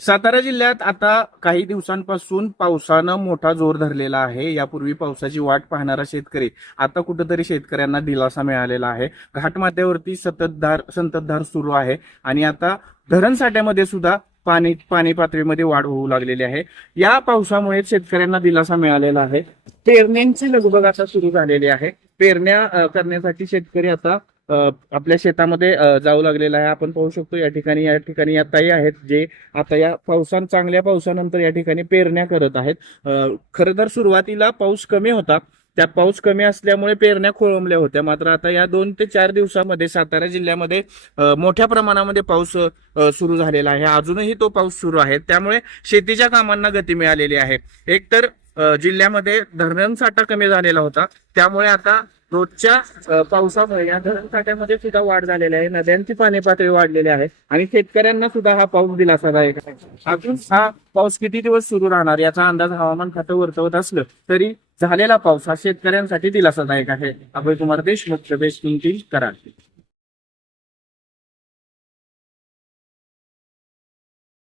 सातारा जिल्ह्यात आता काही दिवसांपासून पावसानं मोठा जोर धरलेला आहे. यापूर्वी पावसाची वाट पाहणारा शेतकरी आता कुठेतरी शेतकऱ्यांना दिलासा मिळालेला आहे. घाटमाथ्यावरती संततधार सुरू आहे आणि आता धरण साठ्यामध्ये सुद्धा पाणी पातळीमध्ये वाढ होऊ लागलेली आहे. या पावसामुळे शेतकऱ्यांना दिलासा मिळालेला आहे. पेरण्यांची लगबग आता सुरू झालेली आहे. पेरण्या करण्यासाठी शेतकरी आता आपल्या शेतामध्ये जाऊ लागलेला आहे. आपण पाहू शकतो या ठिकाणी या ताई आहेत जे आता या चांगल्या पावसानंतर या ठिकाणी पेरण्या करत आहेत. खरं तर सुरुवातीला पाऊस कमी होता. त्या पाऊस कमी असल्यामुळे पेरण्या खोळंबल्या होत्या. मात्र आता या 2 ते 4 दिवसामध्ये सातारा जिल्ह्यामध्ये मोठ्या प्रमाणामध्ये पाऊस सुरू झालेला आहे. अजूनही तो पाऊस सुरू आहे. त्यामुळे शेतीच्या कामांना गती मिळालेली आहे. एकतर जिल्ह्यामध्ये धरण साठा कमी झालेला होता. त्यामुळे आता रोजच्या पावसामुळे या धरण साठ्यामध्ये सुद्धा वाढ झालेली आहे. नद्यांची पाणी पातळी वाढलेली आहे आणि शेतकऱ्यांना सुद्धा हा पाऊस दिलासादायक आहे. अजून हा पाऊस किती दिवस सुरू राहणार याचा अंदाज हवामान खातं वर्तवत असलं तरी झालेला पाऊस हा शेतकऱ्यांसाठी दिलासादायक आहे. अभय कुमार देशमुख, प्रदेश 3 कराड.